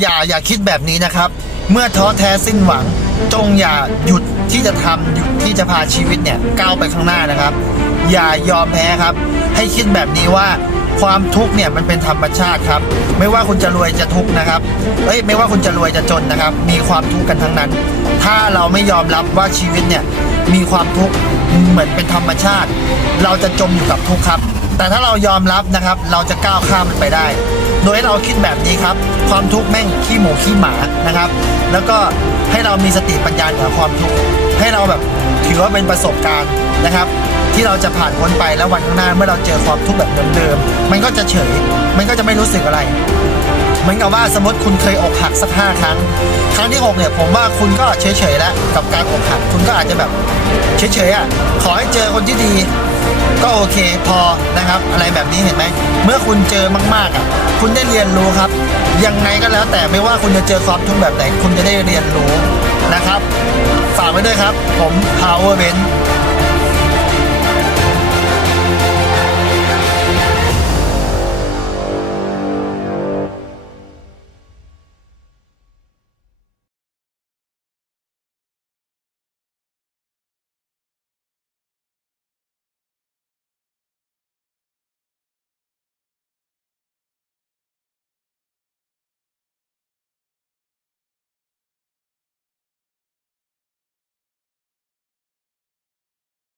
อย่าอย่าคิดแบบนี้นะครับ เมื่อท้อแท้สิ้นหวัง จงอย่าหยุดที่จะทำหยุดที่จะพาชีวิตเนี่ยก้าวไปข้างหน้านะครับ อย่ายอมแพ้ครับ ให้คิดแบบนี้ว่าความทุกข์เนี่ยมันเป็นธรรมชาติครับ ไม่ว่าคุณจะรวยจะทุกข์นะครับเอ้ยไม่ว่าคุณจะรวยจะจนนะครับ มีความทุกข์กันทั้งนั้น ถ้าเราไม่ยอมรับว่าชีวิตเนี่ยมีความทุกข์เหมือนเป็นธรรมชาติ เราจะจมอยู่กับทุกข์ครับ แต่ถ้าเรายอมรับนะครับ เราจะก้าวข้ามมันไปได้ โดยให้เราคิดแบบนี้ครับ ความทุกข์แม่งขี้หมูขี้หมานะครับ แล้วก็ให้เรามีสติปัญญาเหนือความทุกข์ให้เราแบบถือว่าเป็นประสบการณ์นะครับ ที่เราจะผ่านพ้นไปแล้ววันข้างหน้าเมื่อเราเจอความทุกข์แบบเดิมๆมันก็จะเฉย มันก็จะไม่รู้สึกอะไรเหมือนกับว่าสมมติคุณเคยอกหักสักห้าครั้ง ครั้งที่หกเนี่ยผมว่าคุณก็เฉยๆแล้วกับการอกหักคุณก็อาจจะแบบเฉยๆอะขอให้เจอคนที่ดี ก็โอเคพอนะครับ อะไรแบบนี้เห็นไหมเมื่อคุณเจอมากๆอะ คุณได้เรียนรู้ครับ ยังไงก็แล้วแต่ไม่ว่าคุณจะเจอซอฟทุกแบบไหนคุณจะได้เรียนรู้นะครับ ฝากไว้ด้วยครับ ผม Power b e n